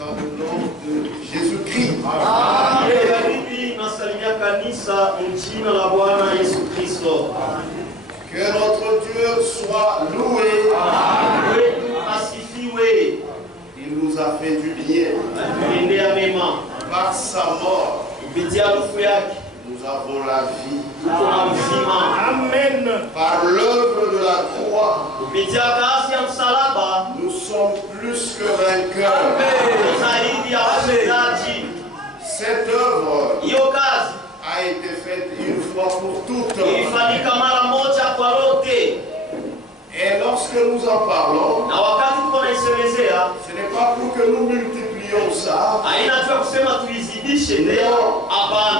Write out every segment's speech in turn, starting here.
dans le nom de Jésus-Christ. Que notre Dieu soit loué. Il nous a fait du bien. Par sa mort, nous avons la vie. Amen. Par l'œuvre de la croix, nous sommes plus que vainqueurs. Cette œuvre a été faite une fois pour toutes. Et lorsque nous en parlons, ce n'est pas pour que nous multiplions ça.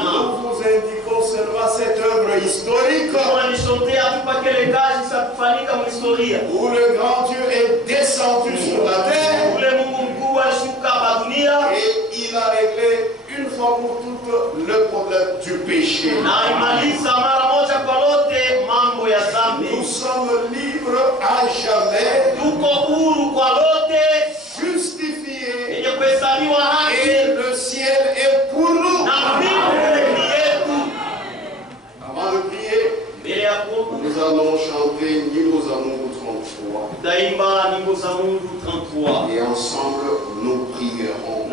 Nous vous indiquons seulement cette œuvre historique où le grand Dieu est descendu sur la terre et il a réglé une fois pour toutes le problème du péché. Nous sommes libres à jamais, justifiés, et le ciel est pour nous. Avant de prier, nous allons chanter Nyimbo za Mungu 33. Et ensemble, nous prierons.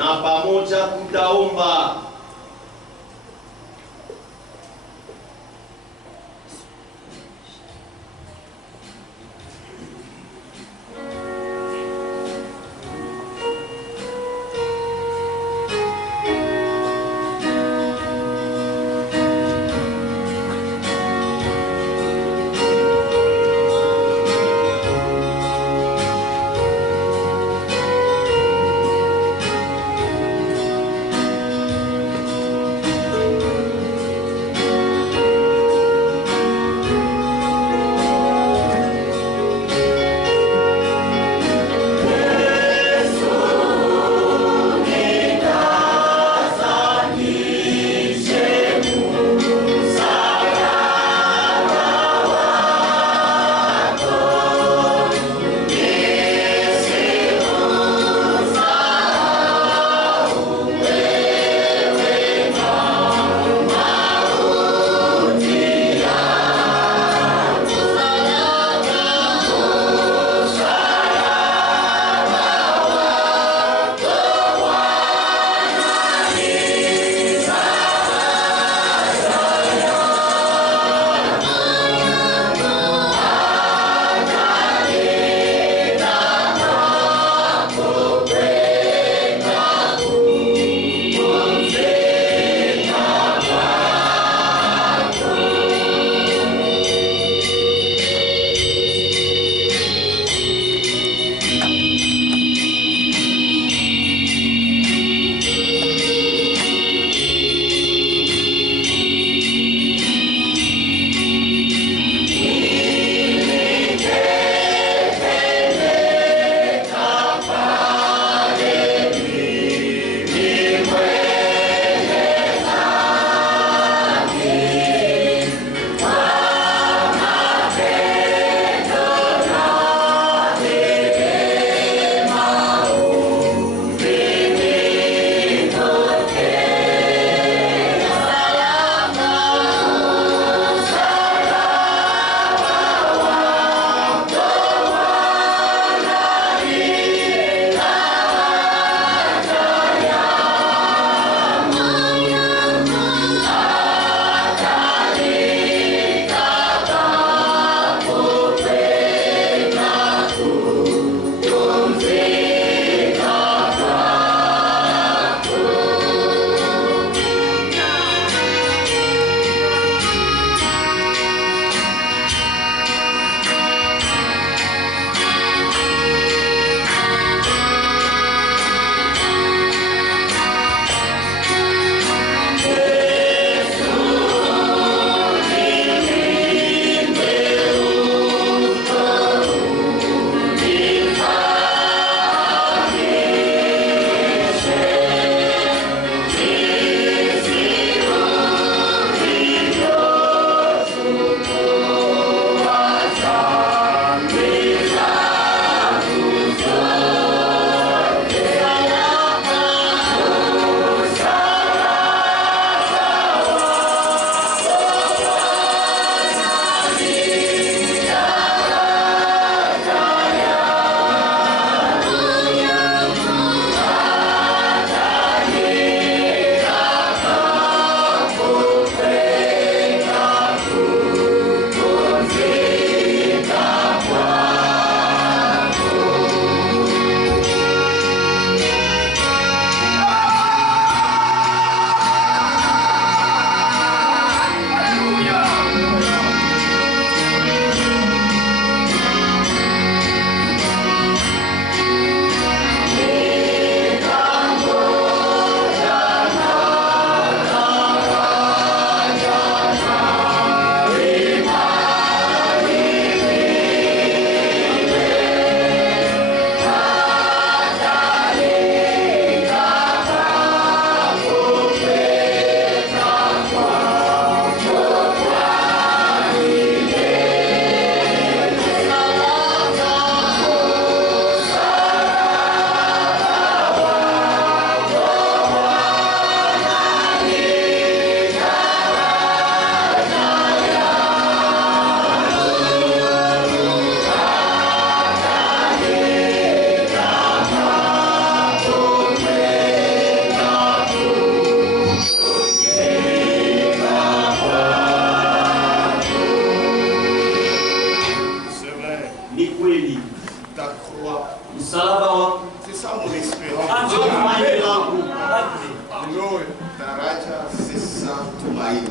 Daraja, c'est ça, tumaini.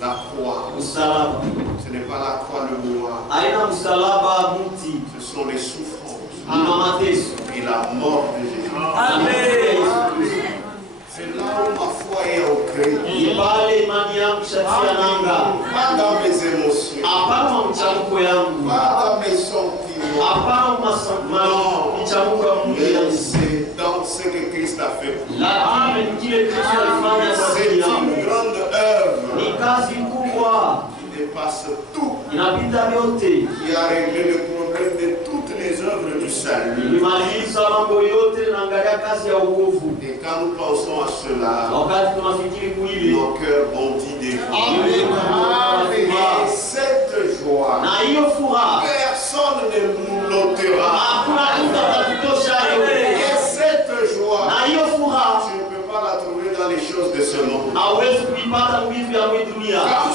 La croix. Ce n'est pas la croix de bois. Ce sont les souffrances et la mort de Jésus. Amen. C'est là où ma foi est ancrée. Pas dans mes émotions. Pas dans mes sentiments. Mais c'est dans ce que Christ a fait. C'est une grande œuvre qui dépasse tout. Qui a réglé le problème de toutes les œuvres du salut. Et quand nous pensons à cela, nos cœurs bondissent déjà. Et cette joie, personne ne nous l'ôtera. Et cette joie, tu ne peux pas la trouver dans les choses de ce monde. Car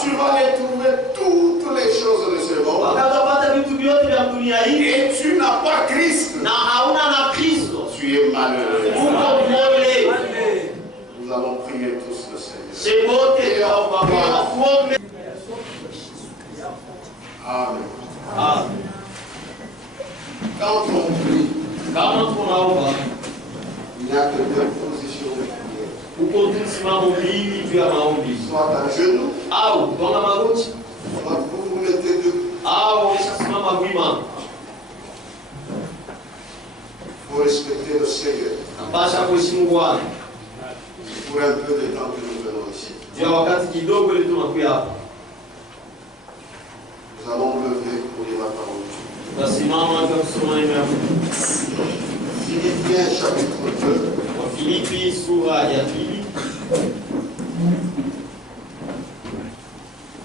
tu vas les trouver toutes les choses de ce monde. Et tu n'as pas Christ. Tu es malheureux. Nous allons prier tous le Seigneur. Amen. Quand on prie, il n'y a que deux positions de prière. Soit à genoux, soit vous vous mettez debout. Il faut respecter le Seigneur. Pour un peu de temps que nous venons ici. Nous allons lever pour lire la parole. Philippiens chapitre 2.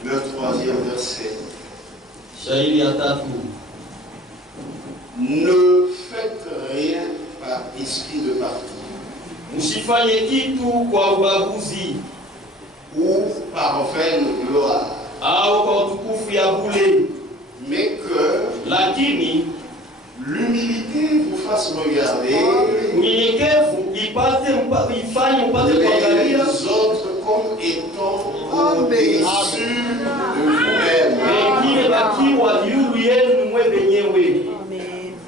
Le 3e verset. Ne faites rien par esprit de parti. Ou par vaine gloire. Mais que l'humilité vous fasse regarder les autres comme étant au-dessus de vous-même.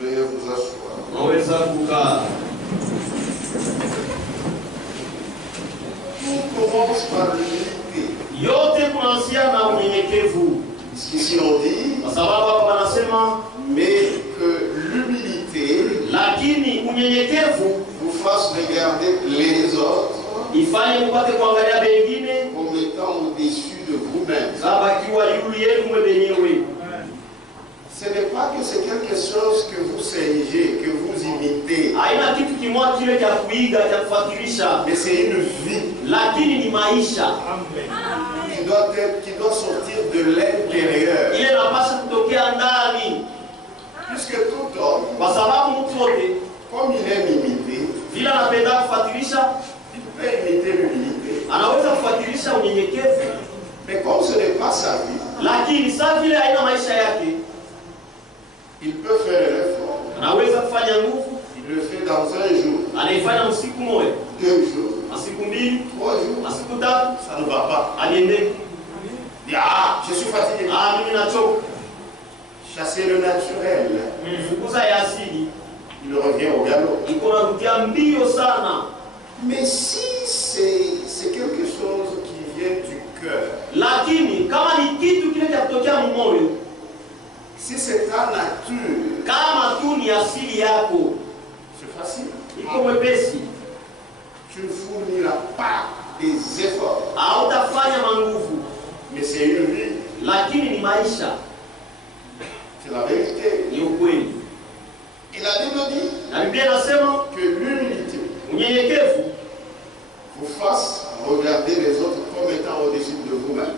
Veuillez vous asseoir. Tout commence par l'humilité. Ici on dit, mais que l'humilité vous fasse regarder les autres comme étant au-dessus de vous-même. Ce n'est pas que c'est quelque chose que vous singez, que vous imitez. Mais c'est une vie qui doit sortir de l'intérieur. Puisque tout homme, comme il aime imiter, il peut imiter l'humilité. Mais comme ce n'est pas sa vie, il peut faire l'effort. Il le fait dans un jour, 2 jours, 3 jours. Ça ne va pas. Je suis fatigué. Chasser le naturel. Il revient au galop. Mais si c'est quelque chose qui vient du cœur, si c'est ta nature, c'est facile. Tu ne fourniras pas des efforts. Mais c'est une vie. C'est la vérité. Et la Bible dit que l'humilité vous fasse regarder les autres comme étant au-dessus de vous-même.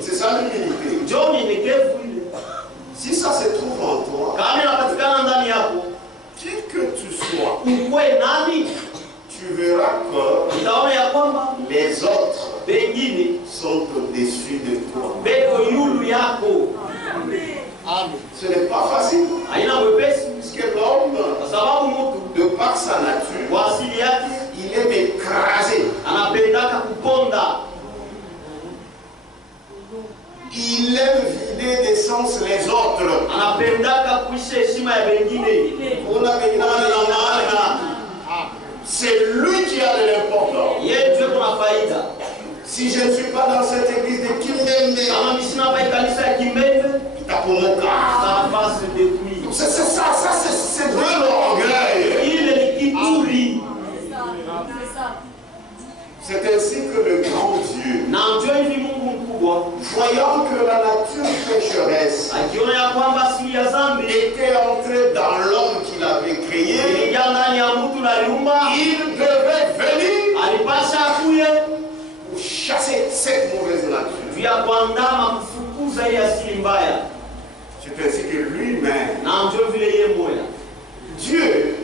C'est ça l'humilité. Si ça se trouve en toi, qui que tu sois, tu verras que les autres sont au-dessus de toi. Amen. Ce n'est pas facile. Si je ne suis pas dans cette église de Kimbembe, ça se détruit. C'est ça, c'est de l'orgueil. Il est qui pourrit. C'est ainsi que le grand Dieu, voyant que la nature pécheresse était entrée dans l'homme qu'il avait créé, il devait venir pour chasser cette mauvaise nature. C'est ainsi que lui-même, Dieu,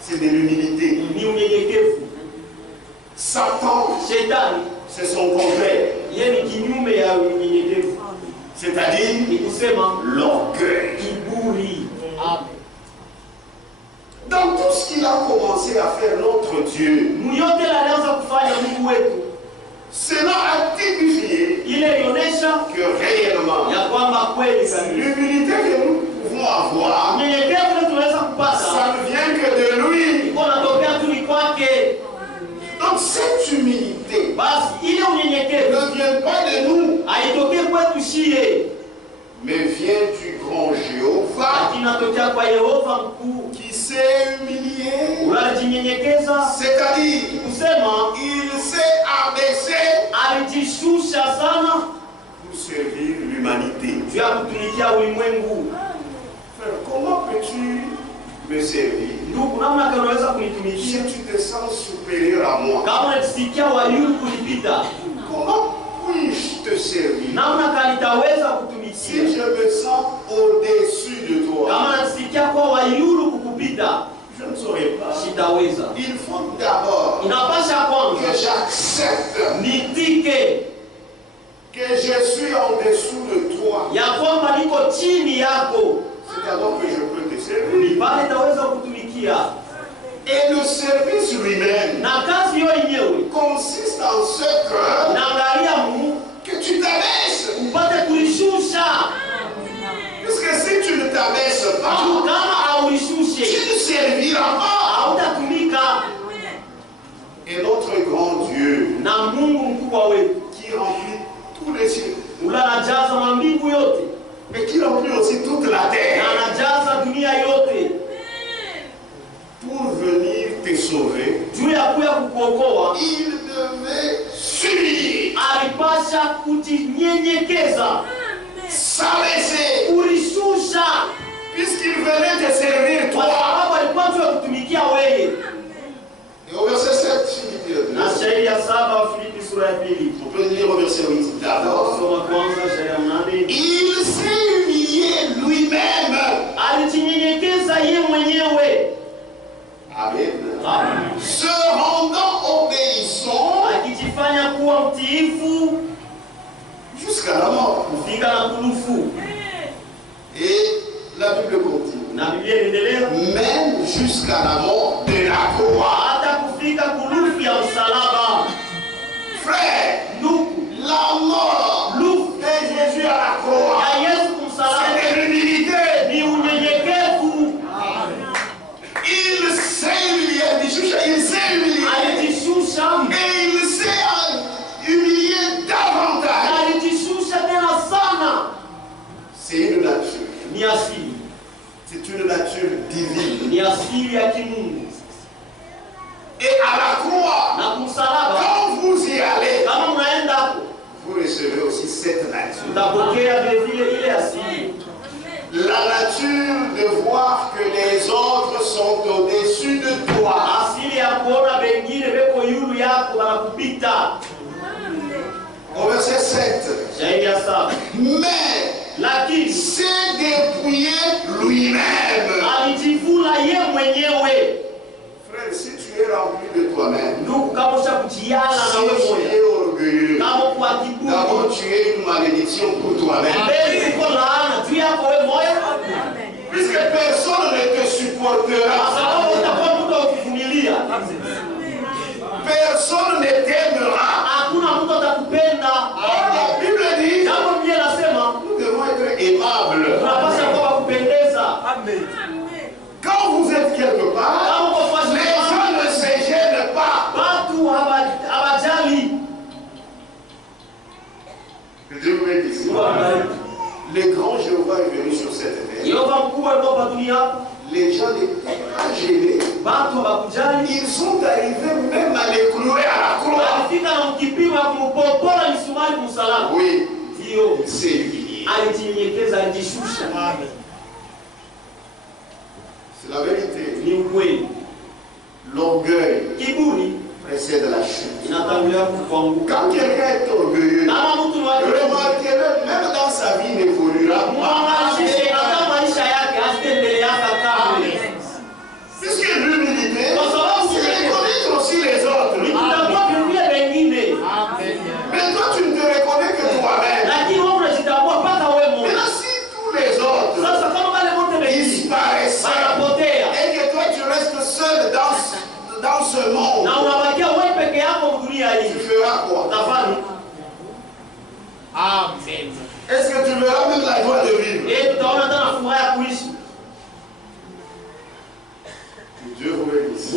c'est de l'humilité. Satan, c'est son contraire. C'est-à-dire l'orgueil. Dans tout ce qu'il a commencé à faire notre Dieu, cela a typifié que réellement l'humilité que nous pouvons avoir, ça ne vient que de lui. Donc cette humilité ne vient pas de nous, mais vient du grand Jéhovah qui s'est humilié, c'est-à-dire il s'est abaissé pour servir l'humanité. Frère, comment peux-tu me servir si tu te sens supérieur à moi? Comment puis-je te servir si je me sens au-dessus de toi? Je ne saurais pas. Il faut d'abord que j'accepte que je suis en dessous de toi. C'est alors que je peux te servir. Et le service lui-même consiste en ce que tu t'abaisses. Puisque si tu ne t'abaisses pas, tu ne serviras pas. Et notre grand Dieu, qui remplit tous les cieux, mais qui remplit aussi toute la terre, pour venir te sauver, il devait s'humilier, s'abaisser, puisqu'il venait te servir toi. Et au verset 7, on peut lire au verset 8 d'abord. Il s'est humilié lui-même. Amen. Se rendant obéissant jusqu'à la mort. Et la Bible continue. Même jusqu'à la mort de la croix. Frère, la mort de Jésus à la croix, c'est de l'humilité. Il s'est humilié, il s'est humilié, et il s'est humilié davantage. C'est une nature. C'est une nature divine. Et à la croix, quand vous y allez, vous recevez aussi cette nature. La nature de voir que les autres sont au-dessus de toi. Au verset 7. Mais s'est dépouillé lui-même. Frère, si tu es rempli de toi-même, si tu es orgueilleux, d'abord tu es une malédiction pour toi-même. Puisque personne ne te supportera. Personne ne t'aimera. Or la Bible dit, nous devons être aimables. Quand vous êtes quelque part, les gens ne se gênent pas. Le grand Jéhovah est venu sur cette terre. Les gens n'étaient pas gênés. Ils sont arrivés même à les clouer à la croix. Oui, il s'est humilié. C'est la vérité. L'orgueil précède la chute. Quand quelqu'un est orgueilleux, remarquez-le, même dans sa vie, il n'évoluera pas. Puisque l'humilité, c'est reconnaître aussi les autres. Mais toi, tu ne te reconnais que toi-même. Maintenant, si tous les autres disparaissaient et que toi, tu restes seul dans ce monde, tu feras quoi? Amen. Est-ce que tu verras même la joie de vivre? Que Dieu vous bénisse.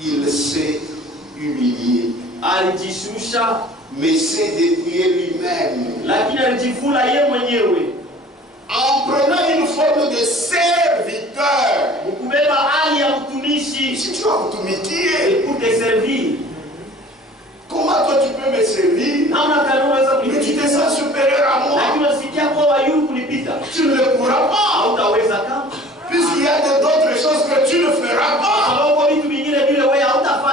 Il s'est humilié, mais s'est dépouillé lui-même. En prenant une forme de serviteur. Si tu vas m'automatiser, comment toi tu peux me servir? Mais tu te sens supérieur à moi. Tu ne le pourras pas. Puisqu'il y a d'autres choses que tu ne feras pas.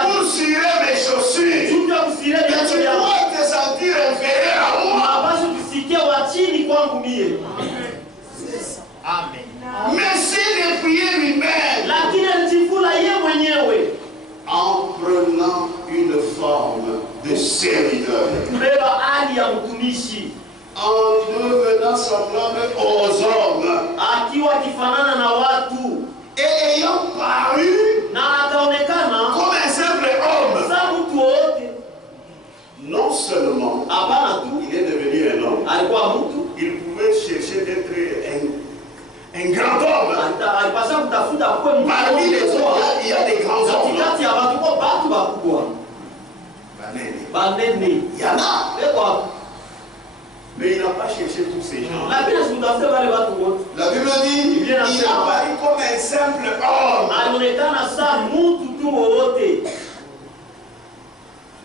Pour cirer mes chaussures, mais tu dois te sentir inférieur à moi. Amen. Mais c'est dépouillé lui-même en prenant une forme de serviteur, en devenant semblable aux hommes et ayant paru comme un simple homme. Non seulement il est devenu un homme, il pouvait chercher d'être un grand homme. Parmi les hommes, il y a des grands hommes. Il y en a. Mais il n'a pas cherché tous ces gens. La Bible dit il a paru comme un simple homme. C'est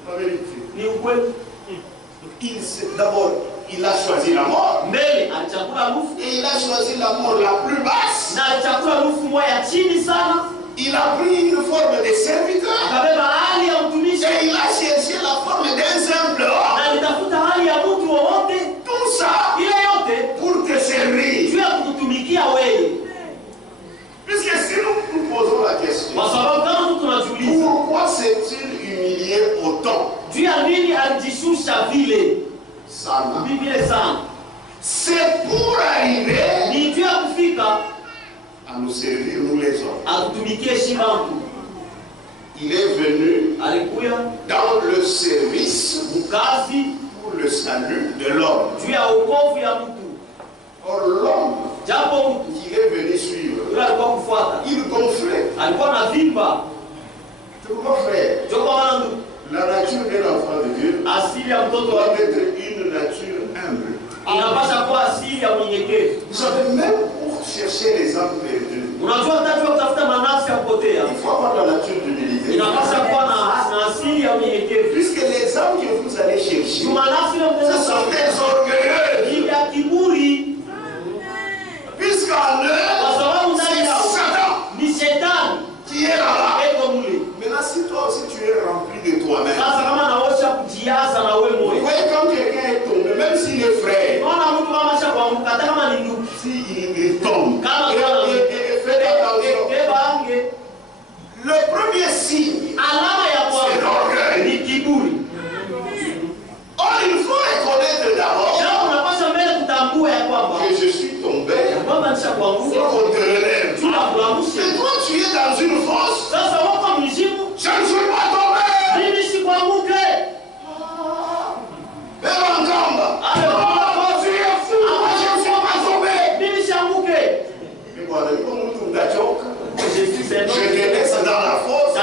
la vérité. D'abord, il a choisi la mort. Et il a choisi la mort la plus basse. Il a pris une forme de serviteur. Et il a cherché la forme d'un simple homme. Tout ça pour te servir. Puisque si nous posons la question, pourquoi s'est-il humilié autant? C'est pour arriver à nous servir, nous les hommes. Il est venu dans le service pour le salut de l'homme. Or l'homme qu'il est venu suivre, il gonflait. C'est pourquoi, frère, la nature d'un enfant de Dieu doit être une nature humble. Vous savez, même pour chercher les âmes perdues, il faut avoir la nature d'humilité. Puisque les âmes que vous allez chercher, ce sont des orgueilleux. Puisqu'en eux, c'est Satan qui est là-bas. Maintenant, si toi aussi tu es rempli de toi-même, vous voyez quand quelqu'un est tombé, même s'il est frère, s'il tombe, et fait attention, le premier signe, c'est l'orgueil. Or, il faut reconnaître d'abord que je suis tombé, il faut qu'on te relève. Mais toi, tu es dans une fosse. Je ne suis pas tombé. Mais mon combat. Tu es fou. Je ne suis pas tombé. Mais voilà, je te laisse dans la fosse.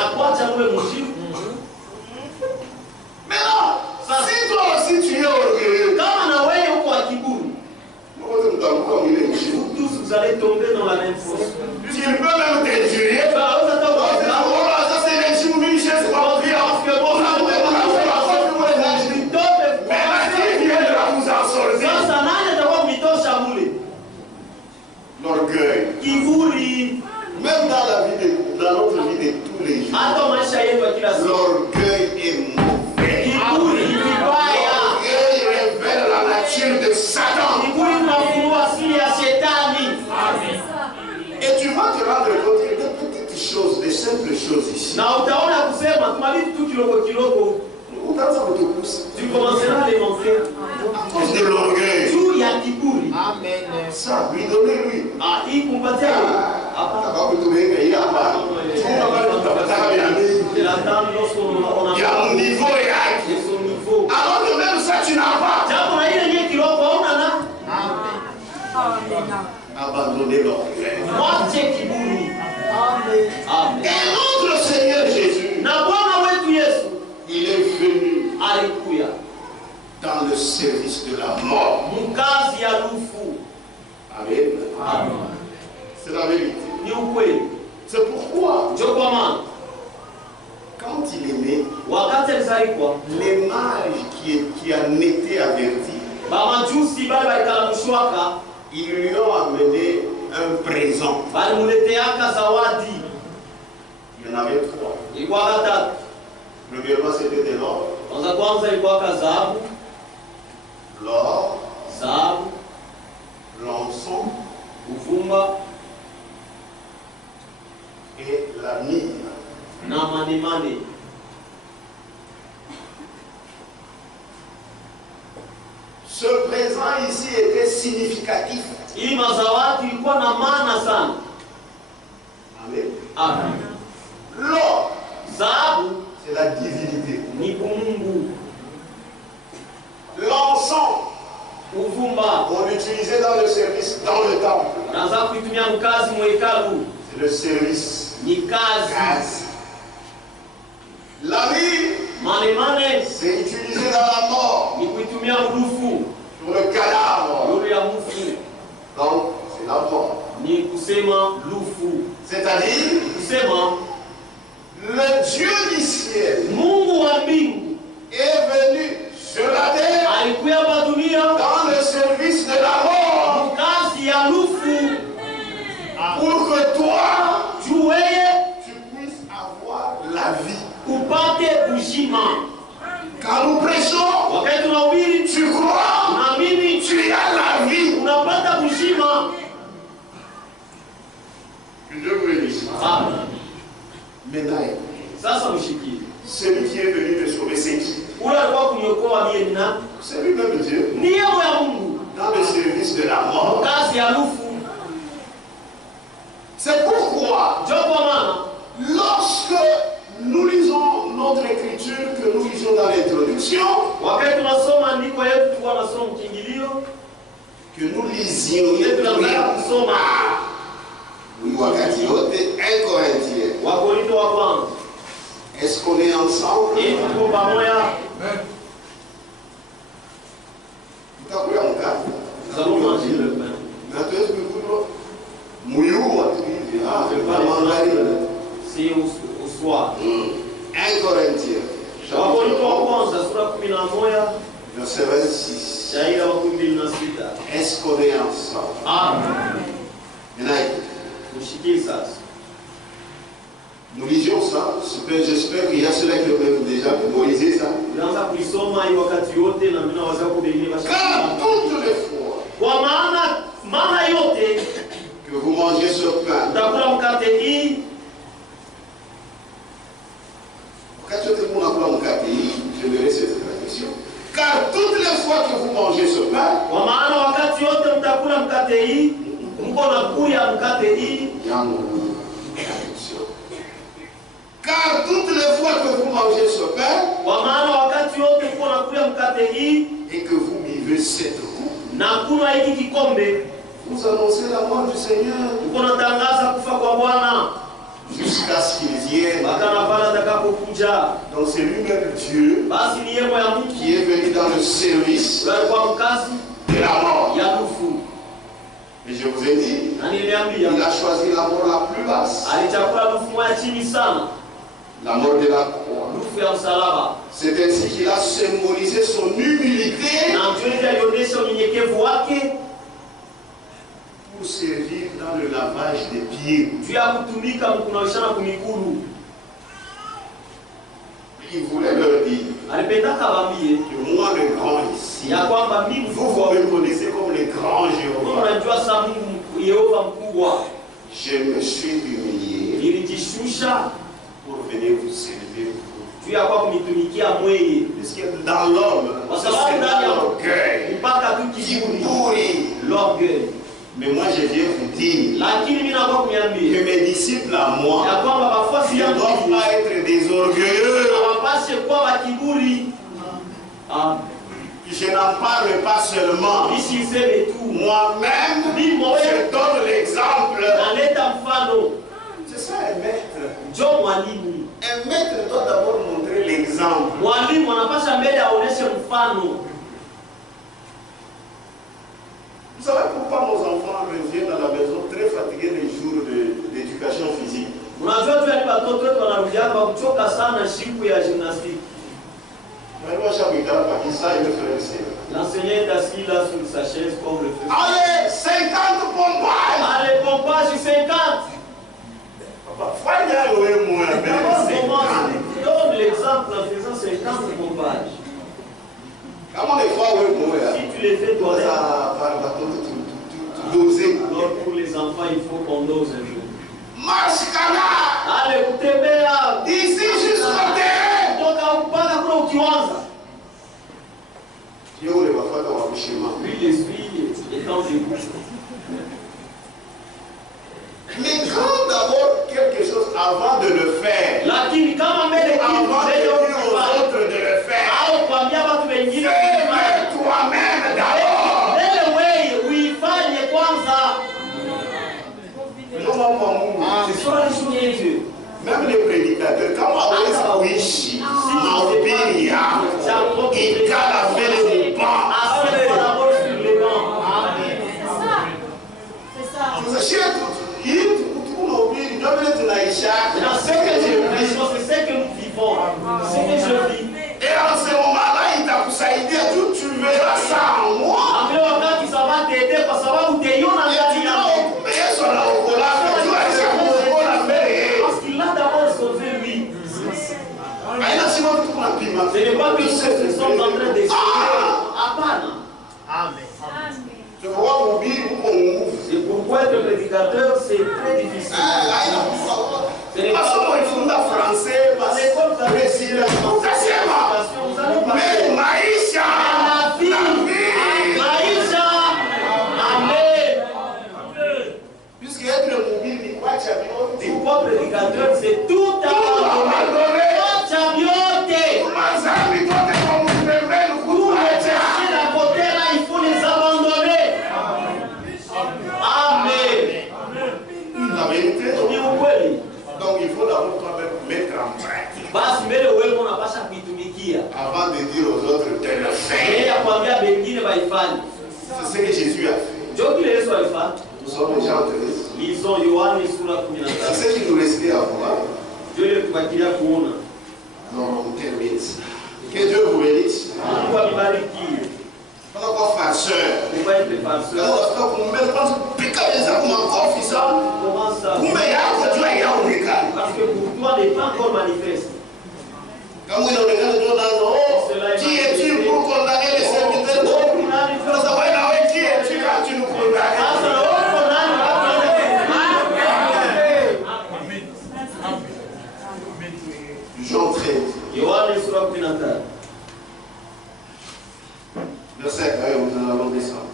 Mais non, si toi aussi tu es orgueilleux, tomber dans la même fosse. Il peut même t'injurier. Ça c'est les jours d'une chaise pour remplir. Mais qui viendra vous en sortir? L'orgueil. Même dans la vie dans notre vie de tous les jours. L'orgueil est mauvais. L'orgueil révèle la nature de Satan. Et tu vas te rendre compte de petites choses, de simples choses ici. Tu commenceras à les montrer. À cause de l'orgueil. Amen. Ça, lui donner lui. Il compatit. Il y a un niveau hiérarchique. Alors que même ça, tu n'as pas. Abandonnez l'orgueil. Et notre Seigneur Jésus, il est venu dans le service de la mort. Amen. C'est la vérité. C'est pourquoi, quand il est né, les mages qui en étaient avertis, ils lui ont amené un présent. Il y en avait 3. Premièrement, c'était de l'or. L'or, l'encens et la myrrhe. Ce présent ici était significatif. Amen. L'or, c'est la divinité. L'encens, on l'utilisait dans le service dans le temple. C'est le service. Gaz. La vie, c'est utilisé dans la mort. Pour le cadavre. Donc, c'est la mort. C'est-à-dire, le Dieu du ciel est venu sur la terre dans le service de la mort. Pour que toi, tu puisses avoir la vie. Quand nous prêchons, tu crois, tu as la vie. Que Dieu vous bénisse. Maintenant, celui qui est venu te sauver, c'est qui? C'est lui-même Dieu. Dans le service de la mort. C'est pourquoi, lorsque nous lisons notre écriture, que nous lisons dans l'introduction, que nous lisions, oui, wakati wote 1 Corinthiens. Est-ce qu'on est ensemble? Nous allons manger le pain. C'est au soir. 1 Corinthiens. Verset 26. Est-ce qu'on est ensemble? Amen. Nous lisions ça. J'espère qu'il y a ceux-là qui ont déjà mémorisé ça. Car toutes les fois que vous mangez ce pain, je verrai cette traduction. Car toutes les fois que vous mangez ce pain, car toutes les fois que vous mangez ce pain et que vous buvez cette coupe, vous annoncez la mort du Seigneur jusqu'à ce qu'il vienne. Donc c'est lui-même Dieu qui est venu dans le service de la mort. Et je vous ai dit, il a choisi la mort la plus basse. La mort de la croix. C'est ainsi qu'il a symbolisé son humilité pour servir dans le lavage des pieds. Il voulait leur dire que moi, le grand ici, vous me connaissez comme le grand Jéhovah. Je me suis humilié pour venir vous servir. Parce que dans l'homme, c'est l'orgueil qui pourrit. Mais moi je viens vous dire que mes disciples à moi ne doivent pas être des orgueilleux. Je n'en parle pas seulement. Moi-même, je donne l'exemple. C'est ça un maître. Un maître doit d'abord montrer l'exemple. Vous savez pourquoi nos enfants reviennent à la maison très fatigués les jours d'éducation physique? L'enseignant est assis là sur sa chaise comme le fait. Allez, 50 pompages! Allez, pompage sur 50! Donne l'exemple en faisant 50 pompages. Si tu les fais toi-même, alors pour les enfants, il faut qu'on dose un peu. Marche canard! Allez, écoutez bien! D'ici jusqu'au terrain! Lui, l'esprit étant debout. Mais quand d'abord quelque chose avant de le faire, avant de dire aux autres de le faire, fais-le toi-même d'abord. Même les prédicateurs, quand on est wish, il a lavé le banc. C'est ce que nous vivons. C'est ce que je vis. Et en ce moment-là, il t'a poussé, tu verras ça en moi. Parce qu'il a d'abord sauvé lui. Ce n'est pas que nous sommes en train d'expliquer. Amen. C'est pourquoi être prédicateur, c'est très difficile. Ce n'est pas français, mais Maïcha, la vie. Maïcha. Amen. Puisque être mobile, pourquoi prédicateur, c'est tout abandonné. Donc il faut d'abord mettre en pratique. Avant de dire aux autres de le faire. C'est ce que Jésus a fait. Nous sommes déjà en c'est ce qui nous restait à voir. Non, on termine ça. Que Dieu vous bénisse. On va pas faire soeur. Parce que pour toi, n'est pas encore manifeste. Qui es-tu pour condamner les serviteurs? Qui es-tu quand tu nous condamnes? Jean 13. Verset 1, nous allons descendre.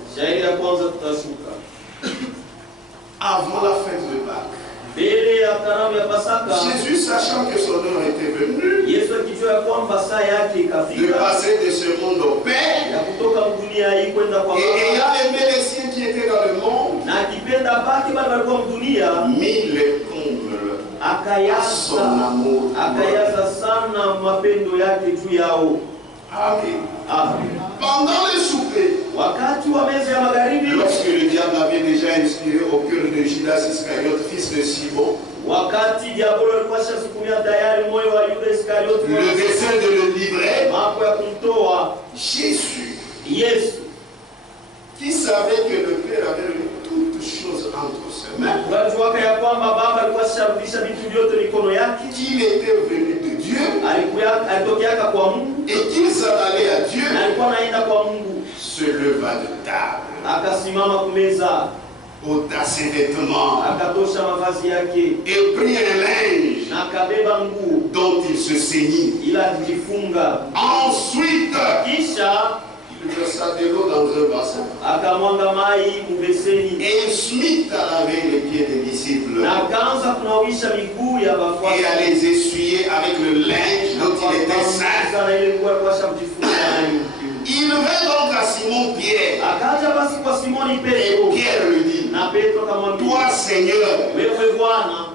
Avant la fête de Pâques, Jésus, sachant que son heure était venue de passer de ce monde au Père, et ayant aimé les siens qui étaient dans le monde, mit le comble à son amour. Amen. Amen. Pendant le souper, Wakati wa meza ya magharibi, lorsque le diable avait déjà inspiré au cœur de Judas Iscariote, fils de Simon, wakati diabolo alikuwa shasukumia tayari moyo wa Yuda Iskariote le dessein de le livrer, mambo ya kumtoa Jésus, Yesu, qui savait que le Père avait remis toutes choses entre ses mains, unajua ya kwamba baba alikuwa sharudisha vitu vyote mikono yake, qu'il était venu de Dieu alitokeaka kwa Mungu et qu'il s'en allait à Dieu, na alikuwa anaenda kwa Mungu, se leva de table, akasimama kumeza, ôta ses vêtements akatosha mavazi yake et prit un linge na akabeba nguo dont il se ceignit. ila alijifunga. Ensuite, Kisha il versa de l'eau dans un bassin akamwanga mai mubeseni et il se mit à laver les pieds des disciples na akaanza kunawisha miguu ya et wafuasi à les essuyer avec le linge dont il était saint. na ile nguo alikuwa shamjifunga nayo. Il vint donc à Simon Pierre Akaja basi kwa Simoni et Petro, Pierre lui dit, na Petro akamwambia, toi Seigneur, wewe Bwana,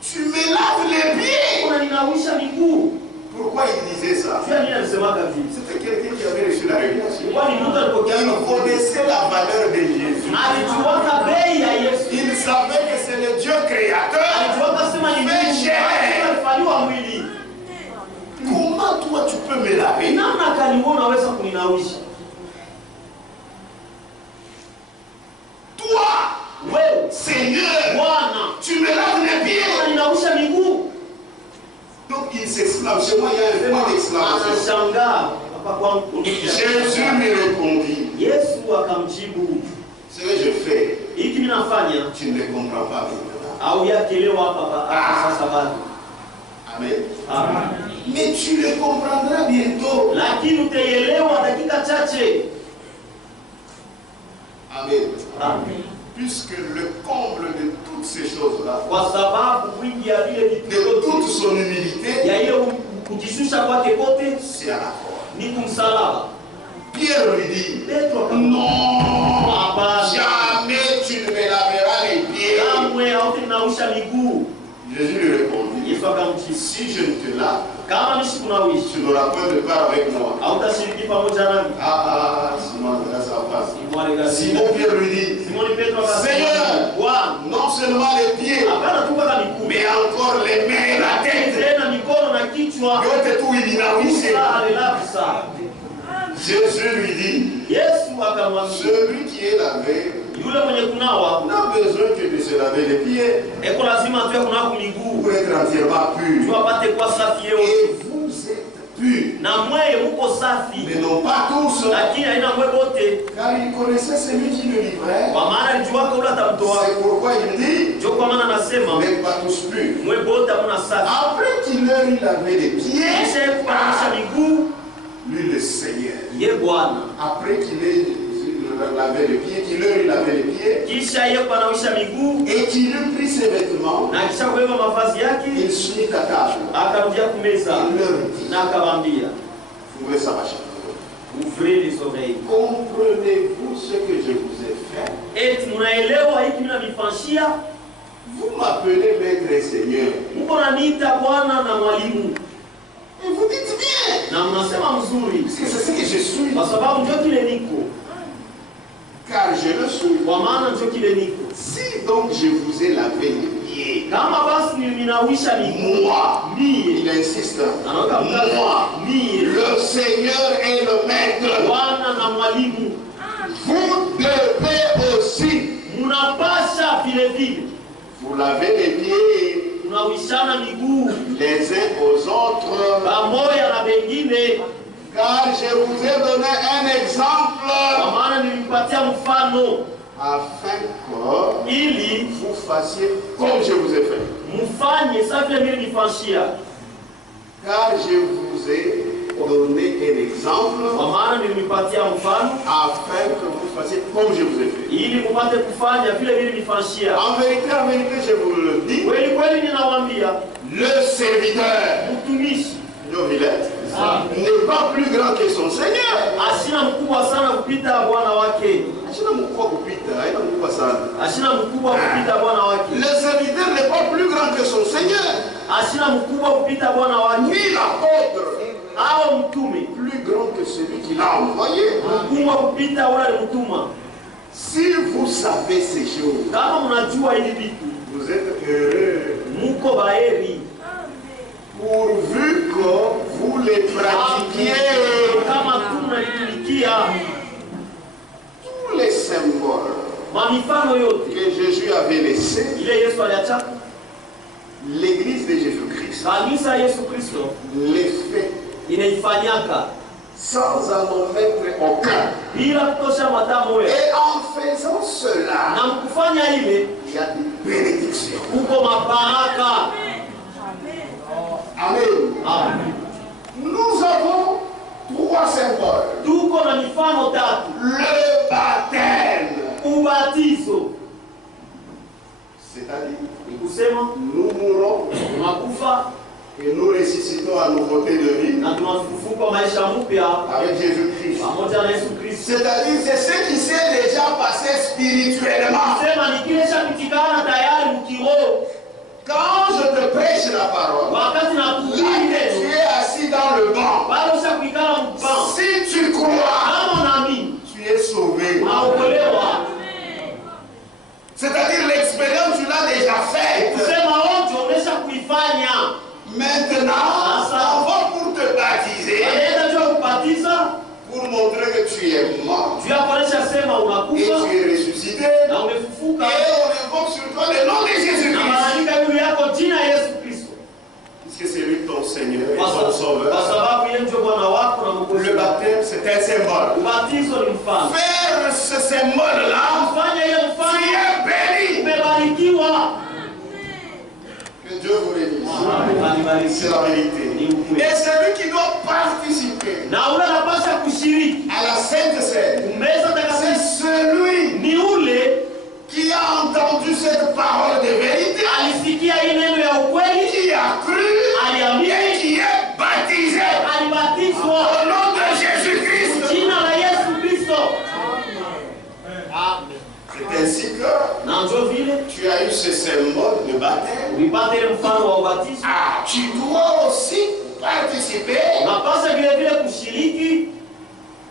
tu me laves les pieds. unaninawisha miguu? Pourquoi il disait ça? Sio nini alisemaka vile? C'était quelqu'un qui avait reçu la révélation. Kwani mtu alipokea Il connaissait la valeur de Jésus. alijuaka bei ya Yesu, Il savait que c'est le Dieu créateur. alijuaka sema ni Mais Mungu cher. alifanywa mwili. Comment toi tu peux me laver? Namna gani wewe unaweza kuninawisha? Toi, Wewe Seigneur, Bwana, tu me laves les pieds. unaninawisha miguu? Donc il s'exclame. Chez moi, il y a un point d'exclamation. Anashangaa hapa kwa Jésus lui répondit, Yesu akamjibu, ce que je fais, hiki mimi nafanya tu ne le comprends pas maintenant. au yakelewa hapa sasa bado. Amen. Amen. Mais tu le comprendras bientôt. Lakini utaelewa dakika chache. Amen. Amen. Puisque le comble de toutes ces choses-là, Kwa sababu wingi ya vile vitu de vyote toute son humilité, ya ile kujishusha kwake kote c'est à la croix. ni kumsalaba. Pierre lui dit, Petro non, Hapana. jamais tu ne me laveras les pieds. kamwe hautanawisha miguu. Jésus lui répondit, Yesu akamjibu, si je ne te lave, kama nisikunawisha tu n'auras point de part avec moi. hautashiriki pamoja nami. Simon, là ça passe. Simoni Simon Pierre lui dit, Simoni Petro akasema, Seigneur, Bwana, non seulement les pieds, hapana tu mpaka miguu, mais encore les mains et la tête. tena mikono na kichwa. Yote tu ilinawishe. Alilabisa. Jésus lui dit, Yesu akamwambia, celui qui est lavé yule mwenye kunawa n'a besoin que de se laver les pieds eko lazima tu kunawa miguu pour être entièrement pur. tu apate kuwa safi yeye. Et vous êtes purs, Na mweye uko safi, mais non pas tous, lakini haina mwe bote, car il connaissait celui qui le livrait. kwa maana alijuaka ule atamtoa. C'est pourquoi il dit, Ndio kwa maana anasema mais pas tous purs. mwe bote hamna safi. Après qu'il leur eut lavé les pieds, Kisha yeye kuanawisha miguu, lui le Seigneur, ye Bwana. après qu'il ait lavé les pieds, qu'il leur eut lavé les pieds, Kisha yeye kuanawisha miguu et qu'il eut pris ses vêtements, na kisha kubeba mavazi yake, il se mit à table. akarudia kumeza Il leur dit, na akawaambia, ouvrez sa machine. ouvrez les oreilles. Comprenez-vous ce que je vous ai fait? Eti munaelewa hiki mimi navifanyia? Vous m'appelez maître et Seigneur. Mko naniita Bwana na mwalimu Et vous dites bien, na mnasema mzuri, parce que c'est ce que je suis. kwa sababu ndio kile niko, Car je le suis. kwa maana ndio kile niko. Si donc je vous ai lavé les pieds, Kama basi ninawisha miguu, moi, mie il insiste, anaweka mkazo, moi, mie le Seigneur et le maître, Bwana na mwalimu, vous devez aussi munapasha vile vile vous laver les pieds tunawishana miguu les uns aux autres, pamoja na wengine, car je vous ai donné un kwa exemple maana nilimpatia mfano afin que ili vous fassiez comme je vous ai fait. mfanye safi vile nilifanyia. Car je vous ai donné un exemple Kwa maana nilimpatia mfano afin que vous fassiez comme je vous ai fait. ili mupate kufanya vile vile nilifanyia. En vérité, je vous le dis, Kweli kweli ninawaambia, le serviteur mtumishi Villette n'est pas plus grand que son Seigneur. ashina mkubwa sana kupita bwana wake, Ashina mkubwa kupita, haina mkubwa sana. ashina mkubwa kupita bwana wake, Le serviteur n'est pas plus grand que son Seigneur. ashina mkubwa kupita bwana wake, Ni l'apôtre plus grand que celui qui l'a envoyé. Si vous savez ces choses, vous êtes heureux. Pourvu que vous les pratiquiez. Tous les symboles que Jésus avait laissés, l'Église de Jésus-Christ les fait sans en omettre aucun. Et en faisant cela, il y a des bénédictions. Amen. Amen. Nous avons 3 symboles. Le baptême. C'est-à-dire, nous mourons et nous ressuscitons à nouveauté de vie avec Jésus-Christ. C'est-à-dire, c'est ce qui s'est déjà passé spirituellement. Quand je te prêche la parole, là que tu es assis dans le banc, si tu crois, tu es sauvé. C'est-à-dire l'expérience, tu l'as déjà faite. Maintenant, on va pour te baptiser, pour montrer que tu es mort et tu es ressuscité. Et on invoque sur toi le nom de Jésus-Christ. Puisque c'est lui ton Seigneur et ton Sauveur. Le baptême, c'est un symbole. Faire ce symbole-là, tu es béni. Que Dieu vous bénisse. C'est la vérité. Et celui qui doit participer à la Sainte Seine, c'est celui qui a entendu cette parole de vérité, qui a cru et qui est baptisé au nom de Jésus-Christ. C'est ainsi que tu as eu ce symbole de baptême. Tu dois aussi participer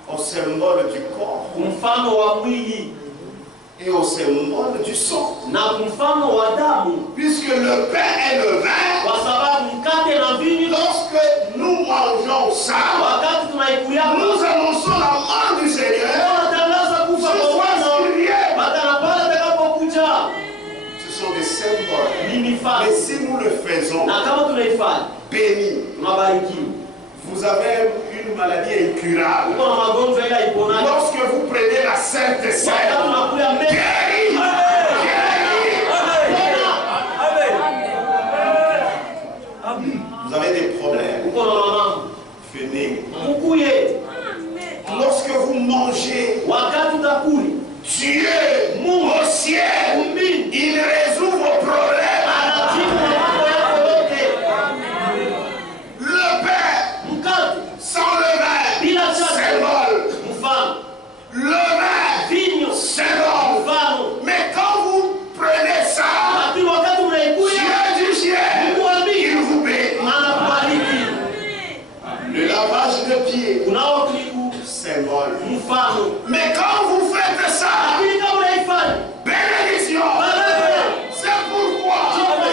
au symbole du corps et au symbole du sang. Puisque le pain et le vin, lorsque nous mangeons ça, nous annonçons la mort du Seigneur. Ce sont des symboles. Mais si nous le faisons, béni. Vous avez une maladie incurable. Lorsque vous prenez la Sainte Seine, guéri. Vous avez des problèmes. Venez. Lorsque vous mangez, Dieu au ciel, il résout vos problèmes. Le pain sans le vin, symbole. Le vin, symbole. Mais quand vous prenez ça, Dieu du ciel, il vous bénit. Le lavage de pieds, symbole. Mais quand vous faites ça, bénédiction. C'est pourquoi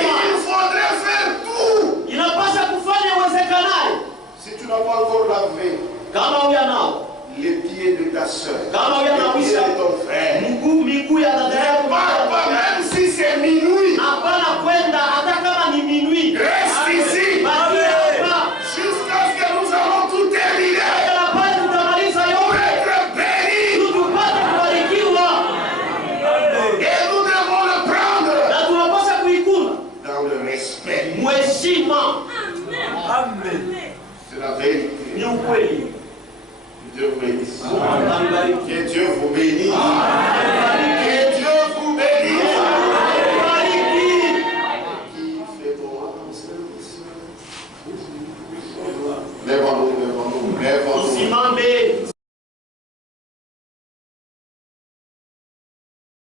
il faudrait faire tout. Si tu n'as pas encore lavé les pieds de ta soeur, les pieds de ton frère, ne pars pas même si c'est minuit. Reste ici jusqu'à ce que nous allons tout terminer. Amen. C'est la vérité. Dieu vous bénisse. Que Dieu vous bénisse.